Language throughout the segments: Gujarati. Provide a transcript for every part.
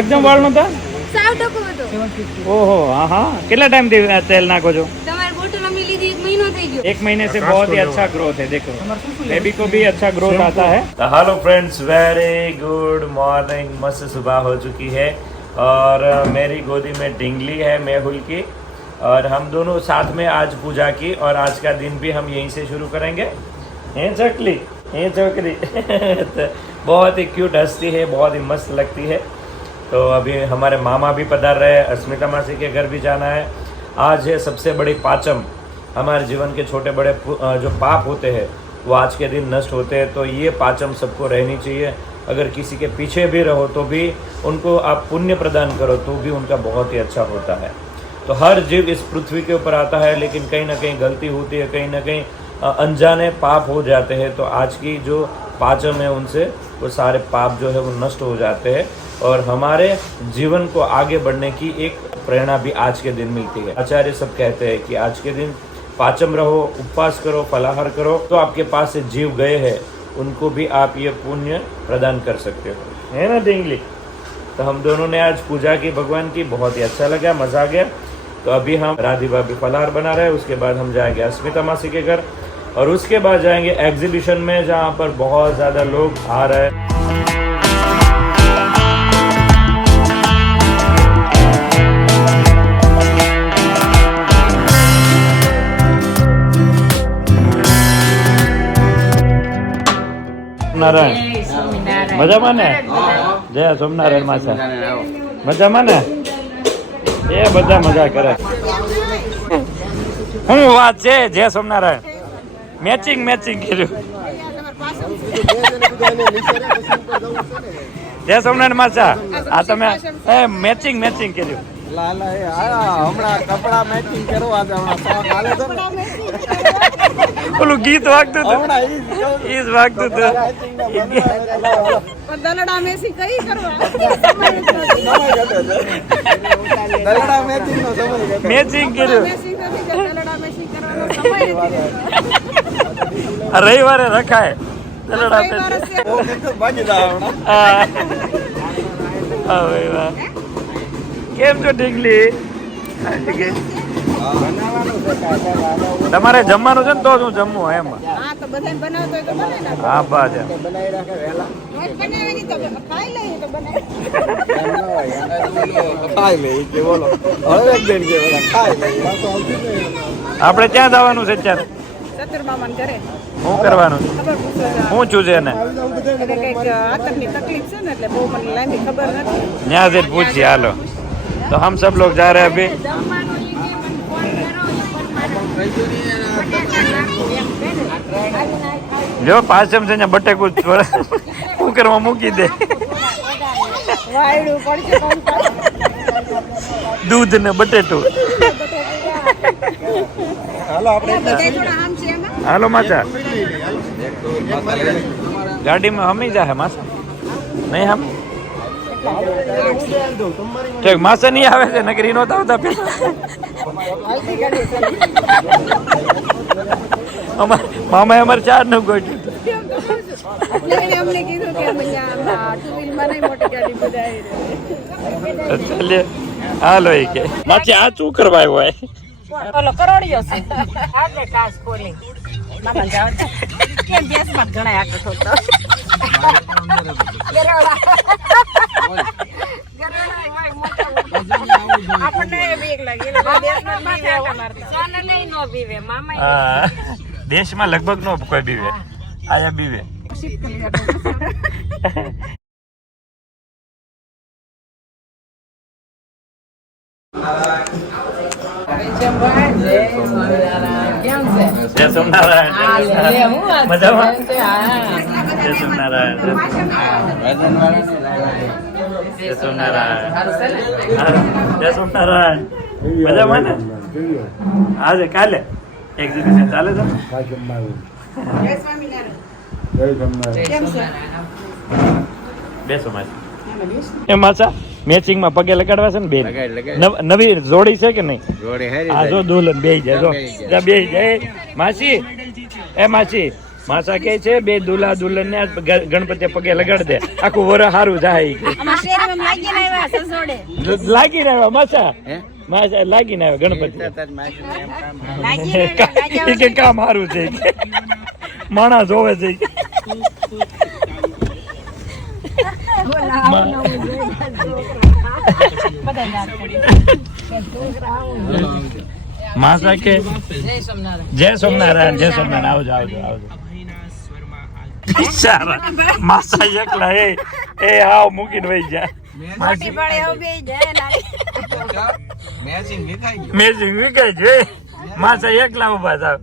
એકદમ વાળનો હતા ओहो हाँ हाँ कितना टाइम तेल नाखो जो एक महीने से बहुत ही अच्छा ग्रोथ है देखो बेबी को भी अच्छा ग्रोथ आता है। Hello friends, very good morning. मस्त सुबह हो चुकी है और मेरी गोदी में टिंगली है मेहुल की और हम दोनों साथ में आज पूजा की और आज का दिन भी हम यहीं से शुरू करेंगे। हैं चकली, हैं चौकरी तो बहुत ही क्यूट हंसती है, बहुत ही मस्त लगती है। तो अभी हमारे मामा भी पधार रहे हैं, अस्मिता मासी के घर भी जाना है। आज है सबसे बड़ी पाचम। हमारे जीवन के छोटे बड़े जो पाप होते हैं वो आज के दिन नष्ट होते हैं, तो ये पाचम सबको रहनी चाहिए। अगर किसी के पीछे भी रहो तो भी उनको आप पुण्य प्रदान करो तो भी उनका बहुत ही अच्छा होता है। तो हर जीव इस पृथ्वी के ऊपर आता है, लेकिन कहीं ना कहीं गलती होती है, कहीं ना कहीं अनजाने पाप हो जाते हैं। तो आज की जो पाचम है उनसे वो सारे पाप जो है वो नष्ट हो जाते हैं और हमारे जीवन को आगे बढ़ने की एक प्रेरणा भी आज के दिन मिलती है। आचार्य सब कहते हैं कि आज के दिन पाचम रहो, उपवास करो, फलाहार करो, तो आपके पास से जीव गए हैं उनको भी आप ये पुण्य प्रदान कर सकते हो, है ना डिंगली। तो हम दोनों ने आज पूजा की भगवान की, बहुत ही अच्छा लगा, मजा आ गया। तो अभी हम राधी भाभी फलाहार बना रहे हैं, उसके बाद हम जाएंगे अस्मिता मासी के घर और उसके बाद जाएंगे एग्जीबिशन में जहाँ पर बहुत ज़्यादा लोग आ रहे हैं। नारायण मजा माने जय सोमनारायण मासा मजा माने ये बधा मजा करे हूँ बात है जय सोमनारायण मैचिंग मैचिंग करू जय सोमनारायण मासा आ तमे मैचिंग मैचिंग करू कपड़ा मैचिंग करवा ઓલું ગીત વાગતું હતું ઈ જ વાગતું હતું દલડા મેસી કઈ કરવા દલડા મેચિંગ નો સમય મેચિંગ કર્યું દલડા મેસી કરવાનો સમય નથી રવિવારે રખાય દલડા મેસી ઓ કે ભાગી જા હા ભાઈ વાહ કેમ છો ઢીંગલી તમારે જમવાનું છે ને તો હું જમવું એમ હા તો બધાને બનાવતો હોય તો બને ને હા બા છે બનાવી રાખે વેલા બનાવવાની તો ખાઈ લઈએ તો બનાવી ખાઈ લઈએ કે બોલો હવે એક બેન કે બોલા ખાઈ લઈએ આપણે ક્યાં જવાનું છે ત્યાં સતરમામન ઘરે શું કરવાનું શું છું છે ને કઈક આતરની તકલીફ છે ને એટલે બહુ મને લાંબી ખબર નથી ત્યાં જઈને પૂછીએ હાલો तो हम सब लोग जा रहे हैं अभी जो पाचम से बटे कुछ कुकर में मूकी दे दूध ने बटेटू हालो माचा गाड़ी में हम ही जा है मासा नहीं हम ठीक मासा नहीं आवे છે નકરી નહોતા આવતા મામા અમારે ચાર નું ગોઠ્યું ચાલે હાલો એ કે માથી આ શું કરવા આવ્યો હોય ઓલો કરોડિયો છે આપણે કાસ ખોલી મામા જાવ કેમ બેસ મત ઘણા આકડો થતો देश में लगभग नो कोई बीवे आया बीवे जय सोमनारायण मजा जय सोमनारायण जय सोमनारायण जय सोमनारायण मजा माने आज काले एग्जीबिशन चाले तो जय सोमनारायण बेसो मासी એ માસા મેચિંગ માં પગે લગાડવા છે ને બેન નવી જોડી છે કે નહીં જોડી હે આ જો દુલ્હન બેહી જાય જો જા બેહી જાય માસી એ માસી માસા કે છે બે દુલ્હા દુલ્હન ને ગણપતિ પગે લગાડ દે આખું વર સારું જાય લાગીને આવ્યા માસા માસા લાગીને આવ્યા ગણપતિ કે કામ સારું છે માણસ જોવે છે માસા કે જય સોમનારાયણ જય સોમનારાયણ આવજો આવજો આવજો માસા એકલા એ હાવ મૂકીને વહી જાય મેચિંગ વિકાય છે માસા એકલા ઉભા થાવ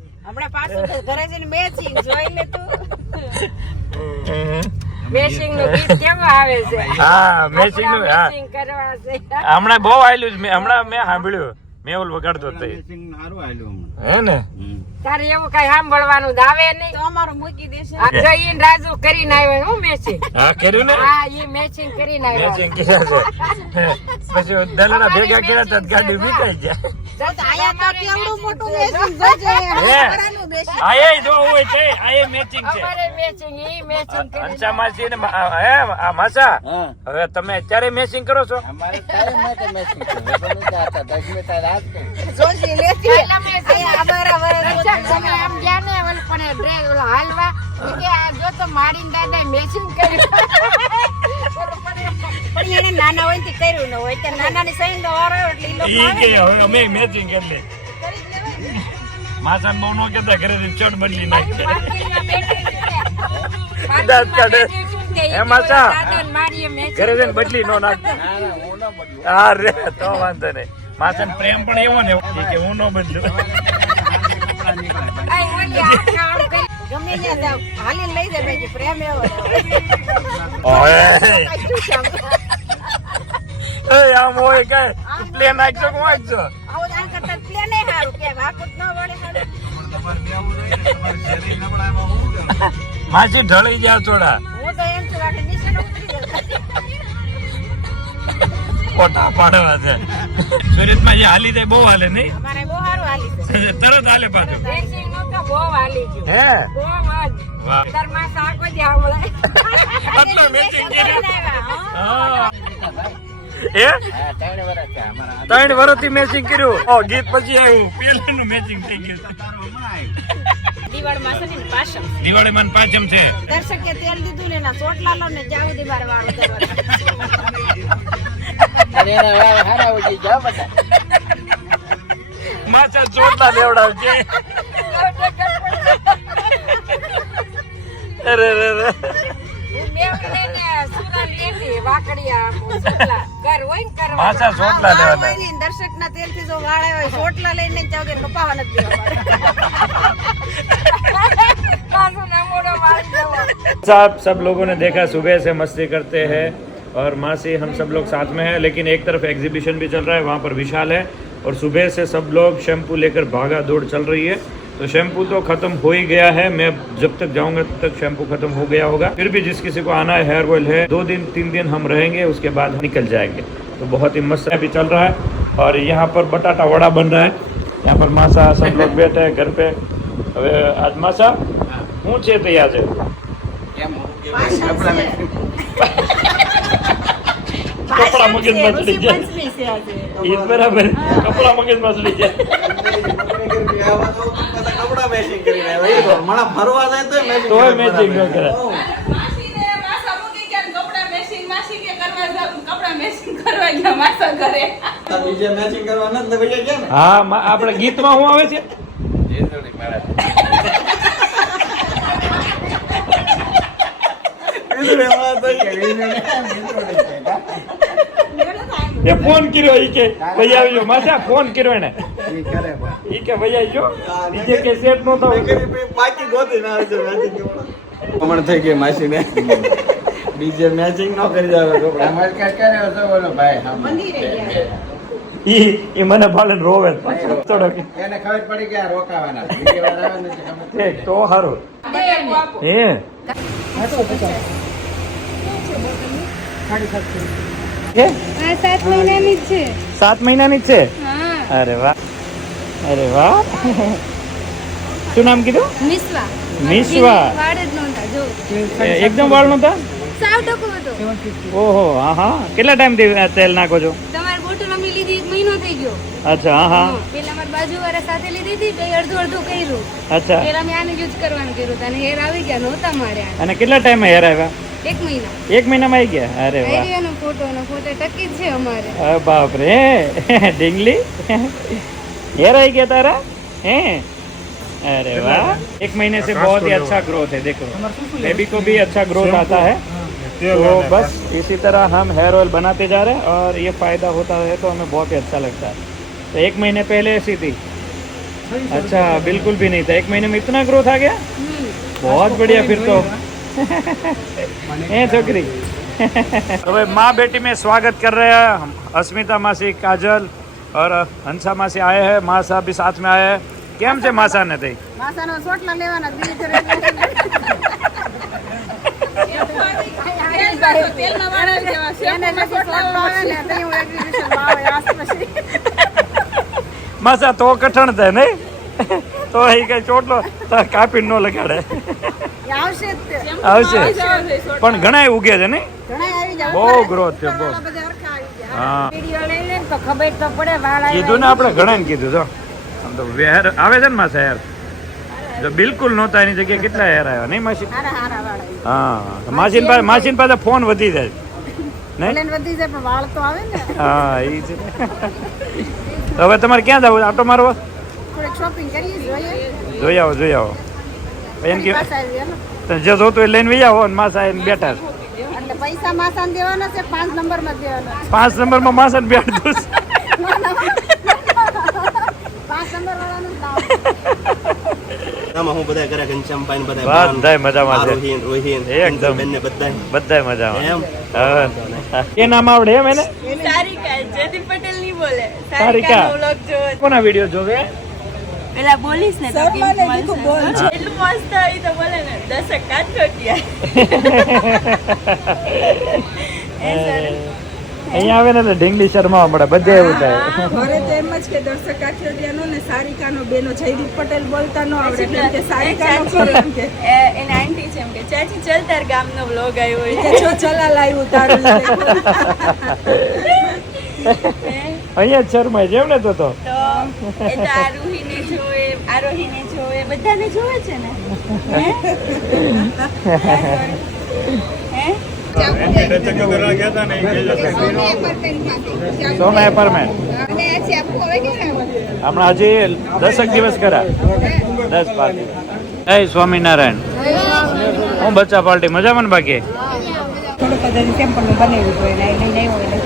મેચિંગ નું ગીત કેવું આવે છે? હા મેચિંગ નું હા કરવા છે હમણાં બહુ આવેલું હમણાં મેં સાંભળ્યું મેં ઓલ વગાડતો હતો હે ને તારે એવું કઈ સાંભળવાનું આવે નહીં તો અમારું મૂકી દેશે જઈને રાજુ કરીને આવ્યો હું મેચિંગ હા કર્યું ને હા એ મેચિંગ કરીને આવ્યો મેચિંગ કર્યા છે પછી દલડા ભેગા કર્યા તો ગાડી વિકાઈ જાય આયે જો હોય છે આયે મેચિંગ છે અમારે મેચિંગ ઈ મેચિંગ કરીને અંશા માસી ને હે આ માસા હવે તમે અત્યારે મેચિંગ કરો છો અમારે ટાઈમ માટે મેચિંગ છે બનું જાતા 10 મિનિટ રાત કે જોશી લેતી તમે આમ ગયા ને ઓલ પણ ડ્રેસ ઓલો હાલવા કે આ જો તો મારીન દાદા મેચિંગ કર્યું પણ એને નાના હોય તે કર્યું ન હોય કે નાનાની સહીન નો વારો એટલે ઈ લોકો ઈ કે હવે અમે મેચિંગ કરી લે માસા મોનો કેતા ઘરે ચડ બદલી નાખી દાંત કાઢે એ માસા ઘરે જઈને બદલી નો નાખ હા રે તો વાંધો નહીં માસા પ્રેમ પણ એવો ને કે હું નો બદલું ગમે ને હાલી લઈ જાય કે પ્રેમ એવો એ આમ હોય કે પ્લેન નાખજો કે વાંચજો આવો આ કરતા પ્લેન એ હારું કે વાકુત ન વળે હારું માસી ઢળી ગયા થોડા હું તો એમ છું કે નીચે ઉતરી જાય કોટા પાડવા છે સુરતમાં જે હાલી થાય બહુ હાલે નહીં અમારે બહુ સારું હાલી છે તરત હાલે પાછું ડ્રેસિંગ નું તો બહુ હાલી ગયું હે બહુ મજ વાહ દરમાં સાકો જ આવળે આટલો મેચિંગ કર્યું હા એ હા 3 વર્ષ છે અમારા 3 વર્ષથી મેચિંગ કર્યું ઓ ગીત પછી આવ્યું પેલાનું મેચિંગ થઈ ગયું દિવાળીમાં છે ને પાછમ દિવાળીમાં પાંચમ છે દર્શકે તેલ દીધું ને ના ચોટલા લો ને જાવ દીવાર વાળો અને એના વાળ હારા ઉડી જાવ બટા માચા ચોટલા લેવડાવ છે અરે રે રે મેવને ને સુરા લેતી વાકડિયા ચોટલા ઘર હોય ને કરવા માચા ચોટલા લેવાના દર્શક ના તેલ થી જો વાળે હોય ચોટલા લઈને જાવ કે કપાવા નથી साहब सब लोगों ने देखा सुबह से मस्ती करते हैं और मासी हम सब लोग साथ में हैं लेकिन एक तरफ एग्जीबिशन भी चल रहा है वहाँ पर विशाल है और सुबह से सब लोग शैम्पू लेकर भागा दौड़ चल रही है तो शैम्पू तो ख़त्म हो ही गया है मैं जब तक जाऊँगा तब तक शैम्पू ख़त्म हो गया होगा फिर भी जिस किसी को आना है हेयर ऑयल है 2 दिन 3 दिन हम रहेंगे उसके बाद निकल जाएंगे तो बहुत ही मस्त अभी चल रहा है और यहाँ पर बटाटा वड़ा बन रहा है यहाँ पर मासा सब लोग बैठे हैं घर पे હવે આજ માસા હું છે તૈયાર છે કેમ કપડા મે કપડા મગજ માં ચડી જાય ઈ બરાબર કપડા મગજ માં ચડી જાય કપડા મેચિંગ કરીને આવ્યો મને ફરવા જાય તો મેચિંગ ન કરે હા આપણે ગીતમાં શું આવે છે ફોન કર્યો ઈ કે ભાઈ આવજો માસા ફોન કર્યો ને ઈ કે ભાઈ આવજો બીજે કે સેટ નો તો બાકી ગોતી ના આવજો મેચિંગ કમણ થઈ ગઈ માસી ને બીજે મેચિંગ ન કરી જાવે કપડા અમાર કે કર્યો તો બોલો ભાઈ ઈ મને ભાલે રોવે થોડોક એને ખબર પડી કે આ રોકાવાના બીજી વાર આવે ને ઠીક તો સારું હે આ 7 મહિનાની જ છે 7 મહિનાની જ છે હા અરે વાહ અરે વાહ શું નામ કીધું? મિસવા મિસવા. વાળ જ નહોતા જો એકદમ વાળ નહોતા? સાવ ટકો હતો. ઓહો, હા હા. કેટલા ટાઈમથી તેલ નાખો છો? તમારી બોટલ અમે લીધી 1 મહિનો થઈ ગયો. અચ્છા, હા હા. પેલા અમારી બાજુવાળા સાથે લીધી હતી તો અડધું કર્યું. અચ્છા. પેલા મેં આને યુઝ કરવાનું કર્યું હતું અને હેર આવી ગયા નહોતા માર્યા. અને કેટલા ટાઈમ હેર આવ્યા? 1 મહિના. 1 મહિનામાં આવી ગયા? અરે વાહ. આઈડિયાનો ફોટો ટકી જ છે અમારે. अरे बाप रे डिंगली ये रह गया तारा हैं? अरे वाह, 1 महीने से बहुत ही अच्छा ग्रोथ है. देखो बेबी को भी अच्छा ग्रोथ आता है. तो बस इसी तरह हम हेयर ऑयल बनाते जा रहे हैं और ये फ़ायदा होता है तो हमें बहुत ही अच्छा लगता है. तो 1 महीने पहले ऐसी थी? अच्छा, बिल्कुल भी नहीं था. 1 महीने में इतना ग्रोथ आ गया? बहुत बढ़िया फिर तो. छोकरी तो भाई माँ बेटी में स्वागत कर रहे हैं हम. अस्मिता मासी, काजल और हंसा मासी आए हैं. माँ साहब भी साथ में आए हैं. કેમ છે માસા ને થઈ? માસાનો સોટલા લેવાના બીજી કરે તેલમાં વાળા જેવા છે એને નથી સોટલો આવે ને તઈ હું એગ્રીગેશન આવે આસપાસી માસા તો કઠણ થાય નહીં તો એ કઈ ચોટલો તો કાપી ન લગાડે. આવશે જ તે આવશે પણ ઘણા ઉગે છે નહીં? ઘણા આવી જાવ બહુ ગ્રોથ છે બહુ. બધા હરખા આવી જાય હા વિડિયો લઈ લે તો ખબર તો પડે વાળા કીધું ને આપણે ઘણા ને કીધું જો આમ તો હેર આવે છે ને માસા હેર જો બિલકુલ નહોતા એની જગ્યાએ કેટલા હેર આવ્યા નહીં માસી? હારા હારા વાળા હા માસીન પાસે ફોન વધી જાય નહીં? પ્લેન વધી જાય પણ વાળ તો આવે ને હા એ છે. તો હવે તમારે ક્યાં જવું? આટો મારવા? થોડી શોપિંગ કરીએ જોઈએ જોઈ આવો જોઈ આવો. એમ કે પાછા આવીએ ને જે જોતું એ લઈને વહી આવો ને માસા એને બેઠા છે. એટલે પૈસા માસાને દેવાના છે 5 નંબરમાં દેવાના 5 નંબરમાં માસા બેઠું છે. 5 નંબર વાળાનું જ લાવો આમાં હું બધા કરે ઘનશ્યામભાઈ ને બધા બધાય મજામાં છે. રોહિન રોહિન એકદમ. બેન ને બધા બધાય મજામાં. એમ હા. એ નામ આવડે એમ એને? સારિકા જયદીપ પટેલ ની બોલે સારિકા. સારિકાનો વ્લોગ જો કોના વિડિયો જોવે? પેલા બોલીશ ને તો કેમ મળશે? એટલું મસ્ત આવી તો બોલે ને દશક કાઠોટિયા એ સર અહીંયા આવે ને એટલે ઢીંગલી શર્મા મળે બધે એવું થાય. ઘરે તો એમ જ કે દર્શક કાઠિયાનો ને સારિકાનો બેનો જયદીપ પટેલ બોલતા ન આવડે કેમ કે સારિકાનો ખરો એમ કે એના આંટી છે એમ કે ચાચી ચલ તાર ગામનો વ્લોગ આવ્યો કે હોય જો ચલા લાવ્યું તારું અહીંયા જ શર્માય છે એમ ને તો તો એ તો આરોહીને જોવે બધાને જોવે છે ને હે સોના એપાર્ટમેન્ટ હમણાં હજી 10 દિવસ કરા 10-12. જય સ્વામિનારાયણ. હું બચ્ચા પાર્ટી મજામાં ને? બાકી થોડું બધાને ટેમ્પલનું બનાવ્યું હોય ને લઈને આવ્યો એટલે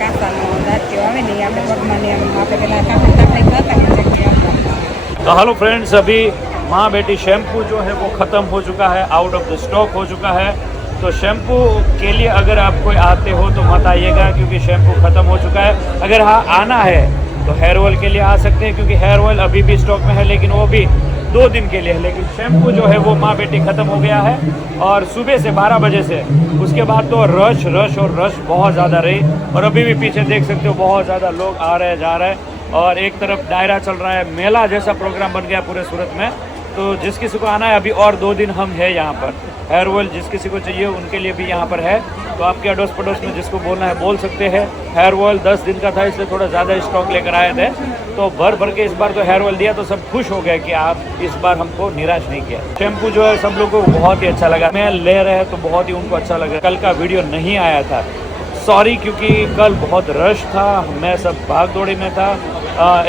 કાસાનો દાંત્યો આવે ને આપણે પગમાં ને આપણે પેલા तो हेलो फ्रेंड्स, अभी माँ बेटी शैम्पू जो है वो ख़त्म हो चुका है, आउट ऑफ द स्टॉक हो चुका है. तो शैम्पू के लिए अगर आप कोई आते हो तो मत आइएगा क्योंकि शैम्पू ख़त्म हो चुका है. अगर हाँ आना है तो हेयर ऑयल के लिए आ सकते हैं क्योंकि हेयर ऑयल अभी भी स्टॉक में है लेकिन वो भी 2 दिन के लिए है. लेकिन शैम्पू जो है वो माँ बेटी ख़त्म हो गया है और सुबह से 12 बजे से उसके बाद तो रश बहुत ज़्यादा रही. और अभी भी पीछे देख सकते हो बहुत ज़्यादा लोग आ रहे हैं जा रहे हैं और एक तरफ डायरा चल रहा है, मेला जैसा प्रोग्राम बन गया पूरे सूरत में. तो जिस किसी को आना है अभी और 2 दिन हम हैं यहाँ पर. हेयर ऑयल जिस किसी को चाहिए उनके लिए भी यहाँ पर है. तो आपके अड़ोस पड़ोस में जिसको बोलना है बोल सकते हैं. हेयर ऑयल 10 दिन का था इसलिए थोड़ा ज़्यादा स्टॉक लेकर आए थे. तो भर के इस बार तो हेयर ऑयल दिया तो सब खुश हो गए कि आप इस बार हमको निराश नहीं किया. शैम्पू जो है सब लोगों को बहुत ही अच्छा लगा. मैं ले रहे हैं तो बहुत ही उनको अच्छा लगा. कल का वीडियो नहीं आया था, सॉरी, क्योंकि कल बहुत रश था, मैं सब भाग दौड़ी में था.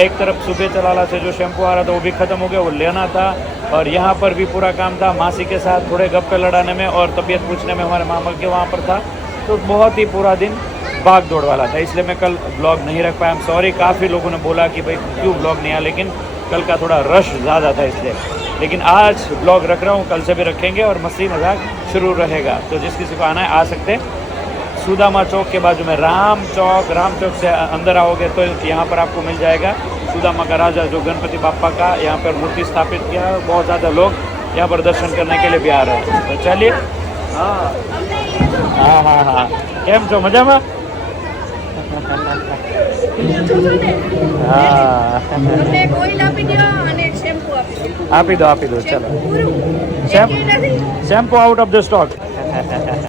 एक तरफ सुबह चलाला से जो शैम्पू आ रहा था वो भी ख़त्म हो गया, वो लेना था. और यहाँ पर भी पूरा काम था मासी के साथ थोड़े गप्पे लड़ाने में और तबीयत पूछने में हमारे मामा के वहाँ पर था. तो बहुत ही पूरा दिन भाग दौड़ वाला था इसलिए मैं कल ब्लॉग नहीं रख पाया. सॉरी, काफ़ी लोगों ने बोला कि भाई क्यों ब्लॉग नहीं आया, लेकिन कल का थोड़ा रश ज़्यादा था इसलिए. लेकिन आज ब्लॉग रख रहा हूँ, कल से भी रखेंगे और मस्ती मजाक शुरू रहेगा. तो जिस किसी को आना है आ सकते हैं. सुदामा चौक के बाजू में राम चौक से अंदर आओगे तो यहाँ पर आपको मिल जाएगा सुदामा का राजा जो गणपति बापा का यहाँ पर मूर्ति स्थापित किया है. बहुत ज़्यादा लोग यहाँ पर दर्शन करने के लिए भी आ रहे हैं. तो चलिए. हाँ. કેમ છો? મજામાં? હા તમને એક ઓઇલ આપી દો અને એક શેમ્પુ આપી દો. આપી દો ચલો પૂરું. શેમ્પ- એકેય નથી. Shampoo out of the stock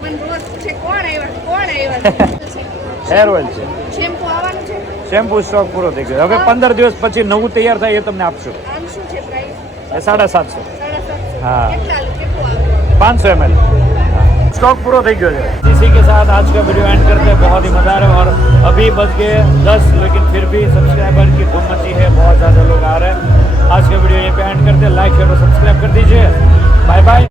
મને રોજ પૂછે કોણ આવ્યા હેર ઓઇલ છે શેમ્પુ આવવાનું છે. શેમ્પુ સ્ટોક પૂરો થઈ ગયો હવે 15 દિવસ પછી નવું તૈયાર થાય એ તમને આપશું આમ શું છે પ્રાઇસ? એ 750 750. हाँ। કેટલું આવે? 500 ml स्टॉक पूरा થઈ ગયો છે इसी के साथ आज का वीडियो एंड करते हैं बहुत ही मजा आ रहा है और अभी बज गए 10 लेकिन फिर भी सब्सक्राइबर की धूम मची है बहुत ज़्यादा लोग आ रहे हैं आज का वीडियो ये पे एंड करते हैं लाइक शेयर और सब्सक्राइब कर दीजिए बाय बाय